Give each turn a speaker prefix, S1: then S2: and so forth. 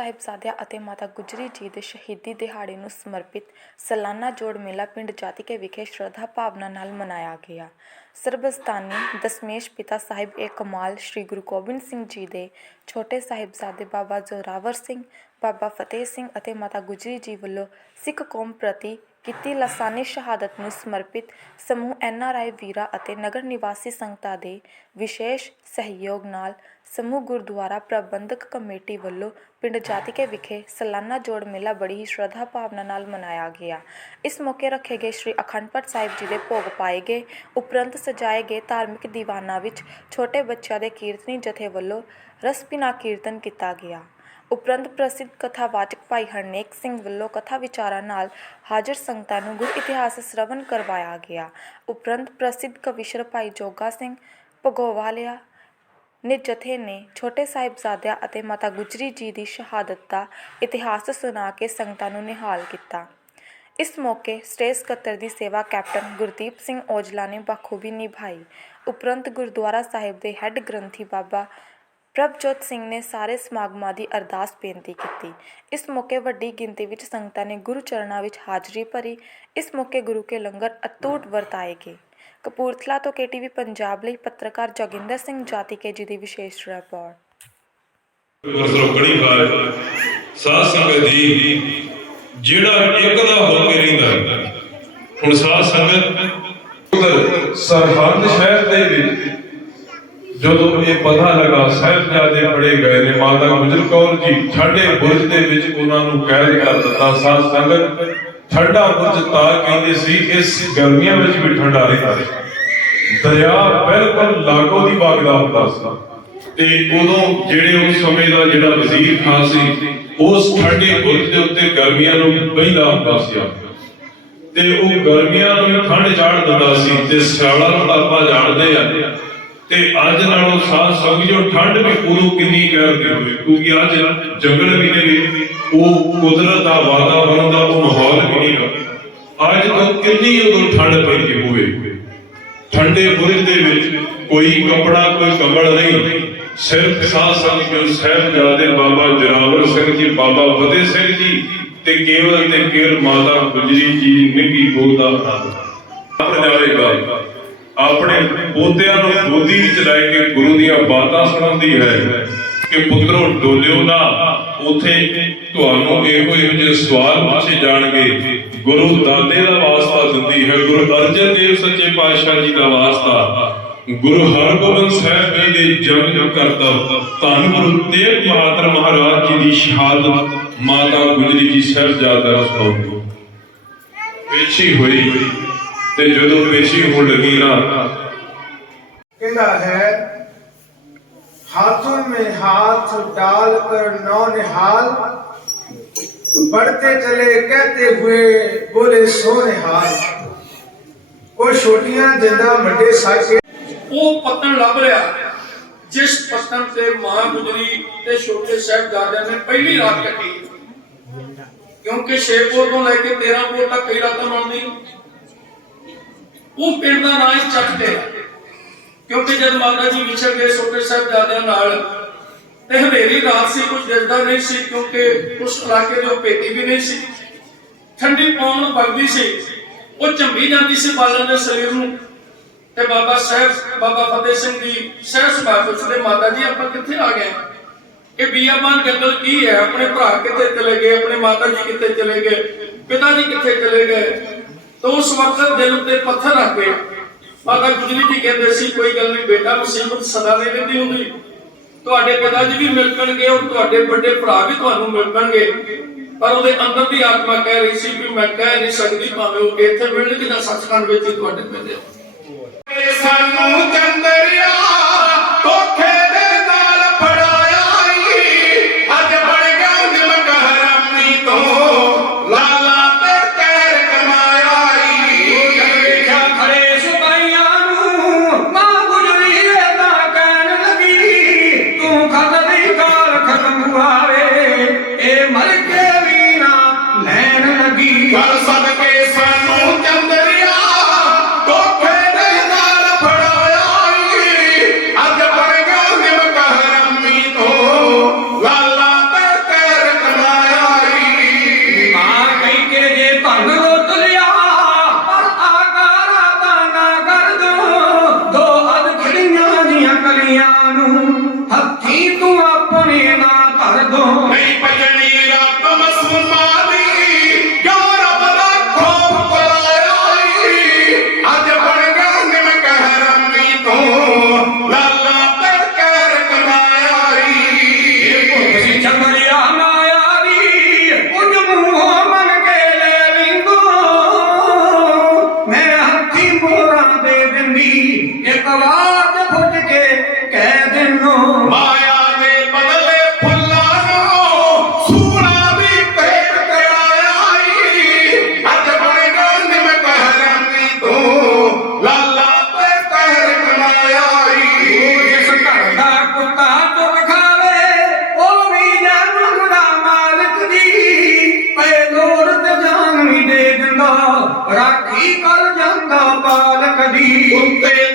S1: ਸਾਹਿਬਜ਼ਾਦਿਆਂ ਅਤੇ ਮਾਤਾ ਗੁਜਰੀ ਜੀ ਦੇ ਸ਼ਹੀਦੀ ਦਿਹਾੜੇ ਨੂੰ ਸਮਰਪਿਤ ਸਾਲਾਨਾ ਜੋੜ ਮੇਲਾ ਪਿੰਡ ਜਾਤੀਕੇ ਵਿਖੇ ਸ਼ਰਧਾ ਭਾਵਨਾ ਨਾਲ ਮਨਾਇਆ ਗਿਆ। ਸਰਬਸਤਾਨੀ ਦਸਮੇਸ਼ ਪਿਤਾ ਸਾਹਿਬ ਏ ਕਮਾਲ ਸ੍ਰੀ ਗੁਰੂ ਗੋਬਿੰਦ ਸਿੰਘ ਜੀ ਦੇ ਛੋਟੇ ਸਾਹਿਬਜ਼ਾਦੇ ਬਾਬਾ ਜ਼ੋਰਾਵਰ ਸਿੰਘ, ਬਾਬਾ ਫਤਿਹ ਸਿੰਘ ਅਤੇ ਮਾਤਾ ਗੁਜਰੀ ਜੀ ਵੱਲੋਂ ਸਿੱਖ ਕੌਮ ਪ੍ਰਤੀ ਕੀਤੀ ਲਾਸਾਨੀ ਸ਼ਹਾਦਤ ਨੂੰ ਸਮਰਪਿਤ ਸਮੂਹ ਐਨਆਰਆਈ ਵੀਰਾ ਅਤੇ ਨਗਰ ਨਿਵਾਸੀ ਸੰਗਤਾਂ ਦੇ ਵਿਸ਼ੇਸ਼ ਸਹਿਯੋਗ ਨਾਲ ਸਮੂਹ ਗੁਰਦੁਆਰਾ ਪ੍ਰਬੰਧਕ ਕਮੇਟੀ ਵੱਲੋਂ ਪਿੰਡ ਜਾਤੀਕੇ ਵਿਖੇ ਸਾਲਾਨਾ ਜੋੜ ਮੇਲਾ ਬੜੀ ਹੀ ਸ਼ਰਧਾ ਭਾਵਨਾ ਨਾਲ ਮਨਾਇਆ ਗਿਆ। ਇਸ ਮੌਕੇ ਰੱਖੇ ਗਏ ਸ੍ਰੀ ਅਖੰਡ ਪਾਠ ਸਾਹਿਬ ਜੀ ਦੇ ਭੋਗ ਪਾਏ ਗਏ, ਉਪਰੰਤ ਸਜਾਏ ਗਏ ਧਾਰਮਿਕ ਦੀਵਾਨਾਂ ਵਿੱਚ ਛੋਟੇ ਬੱਚਿਆਂ ਦੇ ਕੀਰਤਨੀ ਜਥੇ ਵੱਲੋਂ ਰਸਪਿਨਾ ਕੀਰਤਨ ਕੀਤਾ ਗਿਆ। ਉਪਰੰਤ ਪ੍ਰਸਿੱਧ ਕਥਾਵਾਚਕ ਭਾਈ ਹਰਨੇਕ ਸਿੰਘ ਵੱਲੋਂ ਕਥਾ ਵਿਚਾਰਾਂ ਨਾਲ ਹਾਜ਼ਰ ਸੰਗਤਾਂ ਨੂੰ ਗੁਰ ਇਤਿਹਾਸ ਸਰਵਣ ਕਰਵਾਇਆ ਗਿਆ। ਉਪਰੰਤ ਪ੍ਰਸਿੱਧ ਕਵਿਸ਼ਰ ਭਾਈ ਜੋਗਾ ਸਿੰਘ ਭਗੋਵਾਲਿਆ ਨੇ ਜਥੇ ਨੇ ਛੋਟੇ ਸਾਹਿਬਜ਼ਾਦਿਆਂ ਅਤੇ ਮਾਤਾ ਗੁਜਰੀ ਜੀ ਦੀ ਸ਼ਹਾਦਤ ਦਾ ਇਤਿਹਾਸ ਸੁਣਾ ਕੇ ਸੰਗਤਾਂ ਨੂੰ ਨਿਹਾਲ ਕੀਤਾ। ਇਸ ਮੌਕੇ ਸਟੇਜ ਸਕੱਤਰ ਦੀ ਸੇਵਾ ਕੈਪਟਨ ਗੁਰਦੀਪ ਸਿੰਘ ਔਜਲਾ ਨੇ ਬਖੂਬੀ ਨਿਭਾਈ। ਉਪਰੰਤ ਗੁਰਦੁਆਰਾ ਸਾਹਿਬ ਦੇ ਹੈੱਡ ਗ੍ਰੰਥੀ ਬਾਬਾ ਪ੍ਰਭਜੋਤ ਸਿੰਘ ਨੇ ਸਾਰੇ ਸਮਾਗਮਾਂ ਦੀ ਅਰਦਾਸ ਬੇਨਤੀ ਕੀਤੀ। ਇਸ ਮੌਕੇ ਵੱਡੀ ਗਿਣਤੀ ਵਿੱਚ ਸੰਗਤਾਂ ਨੇ ਗੁਰੂ ਚਰਨਾਂ ਵਿੱਚ ਹਾਜ਼ਰੀ ਭਰੀ। ਇਸ ਮੌਕੇ ਗੁਰੂ ਕੇ ਲੰਗਰ ਅਤੁੱਟ ਵਰਤਾਏ ਗਏ। ਕਪੂਰਥਲਾ ਤੋਂ ਕੇਟੀਵੀ ਪੰਜਾਬ ਲਈ ਪੱਤਰਕਾਰ ਜੋਗਿੰਦਰ ਸਿੰਘ ਜਾਤੀਕੇ ਜੀ ਦੀ ਵਿਸ਼ੇਸ਼ ਰਿਪੋਰਟ।
S2: ਸਰੋਗਣੀ ਬਾਰੇ ਸਾਧ ਸੰਗਤ ਜੀ ਜਿਹੜਾ ਇੱਕ ਦਾ ਹੋ ਕੇ ਰਹਿੰਦਾ ਹੁਣ ਸਾਧ ਸੰਗਤ ਸਰਹੰਦ ਸ਼ਹਿਰ ਦੇ ਵਿੱਚ ਜਦੋਂ ਇਹ ਪਤਾ ਲੱਗਾ, ਸਾਹਿਬਜ਼ਾਦੇ ਫੜੇ ਗਏ ਨੇ, ਮਾਤਾ ਗੁਜਰ ਕੌਰ ਜੀ, ਠੰਡੇ ਬੁਰਜ ਦੇ ਵਿੱਚ ਉਹਨਾਂ ਨੂੰ ਕੈਦ ਕਰ ਦਿੱਤਾ। ਸਾਧ ਸੰਗਤ ਠੰਡਾ ਬੁਰਜ ਤਾਂ ਕਹਿੰਦੇ ਸੀ, ਇਸ ਗਰਮੀਆਂ ਵਿੱਚ ਵੀ ਠੰਡਾ ਰਹਿੰਦਾ ਦਰਿਆ ਬਿਲਕੁਲ ਲਾਗੋ ਦੀ ਵਗਦਾ ਹੁੰਦਾ ਸੀ। ਤੇ ਉਦੋਂ ਜਿਹੜੇ ਉਸ ਸਮੇਂ ਦਾ ਜਿਹੜਾ ਵਜ਼ੀਰ ਖਾਨ ਸੀ, ਉਸ ਠੰਡੇ ਬੁਰਜ ਦੇ ਉੱਤੇ ਗਰਮੀਆਂ ਨੂੰ ਬਹਿੰਦਾ ਹੁੰਦਾ ਸੀ ਤੇ ਉਹ ਗਰਮੀਆਂ ਨੂੰ ਠੰਡ ਚਾੜ ਦਿੰਦਾ ਸੀ ਤੇ ਸਿਆਲਾਂ ਨੂੰ ਆਪਾਂ ਜਾਣਦੇ ਆ ਤੇ ਅੱਜ ਨਾਲੋਂ ਸਾਹ ਸਮਝੋ ਠੰਡ ਵੀ ਉਦੋਂ ਕਿੰਨੀ ਕਰਦੀ ਹੋਵੇ ਕਿਉਂਕਿ ਅੱਜ ਜੰਗਲ ਵੀ ਨੇ, ਉਹ ਕੁਦਰਤ ਦਾ ਵਾਤਾਵਰਣ ਦਾ ਉਹ ਮਾਹੌਲ ਵੀ ਨਹੀਂ ਗਾ ਅੱਜ ਤੋਂ ਕਿੰਨੀ ਉਦੋਂ ਠੰਡ ਪੈਂਦੀ ਹੋਵੇ। ਠੰਡੇ ਬੁਰਜ ਦੇ ਵਿੱਚ ਕੋਈ ਕੱਪੜਾ, ਕੋਈ ਕੰਬਲ ਨਹੀਂ। ਸਿਰਫ ਸਾਹ ਸੰਗ ਜੋ ਸਾਹਿਬਜ਼ਾਦੇ ਬਾਬਾ ਜਰਾਵਰ ਸਿੰਘ ਜੀ, ਬਾਬਾ ਫਤਿਹ ਸਿੰਘ ਜੀ ਤੇ ਕੇਵਲ ਤੇ ਕੇਵਲ ਮਾਤਾ ਗੁਜਰੀ ਜੀ ਨਿੱਗੀ ਗੋਦ ਆਪਣੇ ਜਾਵੇਗਾ। ਆਪਣੇ ਪੋਤਿਆਂ ਨੂੰ ਗੋਦੀ ਵਿੱਚ ਲੈ ਕੇ ਗੁਰੂ ਦੀਆਂ ਬਾਤਾਂ ਸੁਣਾਉਂਦੀ ਹੈ ਕਿ ਪੁੱਤਰੋ, ਡੋਲਿਓ ਨਾ, ਉਥੇ ਤੁਹਾਨੂੰ ਇਹੋ ਇਹੋ ਜਿਹੇ ਸਵਾਲ ਪੁੱਛੇ ਜਾਣਗੇ। ਗੁਰੂ ਦਾਦੇ ਦਾ ਵਾਸਤਾ ਦਿੰਦੀ ਹੈ, ਗੁਰੂ ਅਰਜਨ ਦੇਵ ਸੱਚੇ ਪਾਤਸ਼ਾਹ ਜੀ ਦਾ ਵਾਸਤਾ। ਗੁਰੂ ਹਰਗੋਬਿੰਦ ਸਾਹਿਬ ਜੀ ਦੇ ਜਨਮ ਕਰਤਾ। ਧੰਨ ਗੁਰੂ ਤੇਗ ਬਹਾਦਰ ਮਹਾਰਾਜ ਜੀ ਦੀ ਸ਼ਹਾਦਤ ਮਾਤਾ ਗੁਜਰੀ ਜੀ ਸਾਹਿਬਜ਼ਾਦਾ ਸੁਣਾਉਂਦੇ ਪੇਸ਼ੀ ਹੋਈ। ਤੇ ਜਦੋਂ ਪੇਸ਼ੀ ਹੋਣ ਲੱਗੀ ਨਾ
S3: कहता है हाथों में हाथ डालकर नौ निहाल बढ़ते चले कहते हुए बोले सो निहाल ਉਹ ਛੋਟੀਆਂ ਜਿੰਦਾ ਵੱਡੇ ਸਾਕੇ
S4: ਉਹ ਪੱਤਨ ਲੱਭ ਲਿਆ ਜਿਸ ਪੱਤਨ ਤੇ ਮਾਂ ਗੁਜਰੀ ਤੇ ਛੋਟੇ ਸਾਹਿਬਜ਼ਾਦਿਆਂ ਨੇ ਪਹਿਲੀ ਰਾਤ ਕੱਟੀ ਕਿਉਂਕਿ ਸ਼ੇਰਪੁਰ ਤੋਂ ਲੈ ਕੇ 13 ਪੁਰ ਤੱਕ ਕਈ ਰਾਤਾਂ ਬਣਦੀ ਉਹ ਪਿੰਡ ਦਾ ਨਾਂ ਹੀ ਚੱਕ ਤੇ ਕਿਉਂਕਿ ਜਦ ਮਾਤਾ ਜੀ ਵਿਛੜ ਗਏ ਛੋਟੇ ਸਾਹਿਬਜ਼ਾਦਿਆਂ ਨਾਲ ਤੇ ਹਨੇਰੀ ਰਾਤ ਸੀ ਕੁਝ ਦਿਸਦਾ ਨਹੀਂ ਸੀ, ਕਿਉਂਕਿ ਉਸ ਇਲਾਕੇ ਦੇ ਭੇਤੀ ਵੀ ਨਹੀਂ ਸੀ। ਠੰਡੀ ਪੌਣ ਵਗਦੀ ਸੀ। ਉਹ ਝੰਬੀ ਜਾਂਦੀ ਸੀ ਬਾਲਾਂ ਦੇ ਸਰੀਰ ਨੂੰ। ਤੇ ਬਾਬਾ ਸਾਹਿਬ, ਬਾਬਾ ਫਤਿਹ ਸਿੰਘ ਜੀ ਸਹਿ ਸੁਭਾਅ ਪੁੱਛਦੇ, ਮਾਤਾ ਜੀ, ਆਪਾਂ ਕਿੱਥੇ ਆ ਗਏ? ਇਹ ਬੀਆਬਾਨ ਜੰਗਲ ਕੀ ਹੈ? ਆਪਣੇ ਭਰਾ ਕਿੱਥੇ ਚਲੇ ਗਏ? ਆਪਣੇ ਮਾਤਾ ਜੀ ਕਿੱਥੇ ਚਲੇ ਗਏ? ਪਿਤਾ ਜੀ ਕਿੱਥੇ ਚਲੇ ਗਏ? ਤਾਂ ਉਸ ਵਕਤ ਦਿਲ ਉੱਤੇ ਪੱਥਰ ਰੱਖ ਗਏ ਮਾਤਾ ਗੁਜਰੀ ਜੀ ਕਹਿੰਦੇ ਸੀ, ਕੋਈ ਗੱਲ ਨਹੀਂ ਬੇਟਾ, ਮੁਸੀਬਤ ਸਦਾ ਨਹੀਂ ਰਹਿੰਦੀ ਹੁੰਦੀ। ਤੁਹਾਡੇ ਪਿਤਾ ਜੀ ਵੀ ਮਿਲਣਗੇ ਔਰ ਤੁਹਾਡੇ ਵੱਡੇ ਭਰਾ ਵੀ ਤੁਹਾਨੂੰ ਮਿਲਣਗੇ ਪਰ ਉਹਦੇ ਅੰਦਰ ਦੀ ਆਤਮਾ ਕਹਿ ਰਹੀ ਸੀ ਵੀ ਮੈਂ ਕਹਿ ਨਹੀਂ ਸਕਦੀ ਭਾਵੇਂ ਉਹ ਇੱਥੇ ਮਿਲਣਗੇ ਜਾਂ ਸੱਚਖੰਡ ਵਿੱਚ ਹੀ ਤੁਹਾਡੇ ਮਿਲਦੇ
S5: ਸਾਨੂੰ ਚੰਦਰਿਆ ਧੋਖੇ
S6: ਨੂੰ ਹੱਥੀ ਤੂੰ ਆਪਣੇ ਨਾਂ ਧਰ ਦੋ
S5: ਨਹੀਂ
S6: ਵੀ ਕਰ ਜਾਂਦਾ ਪਾਲਕ ਦੀ।
S5: ਉੱਤੇ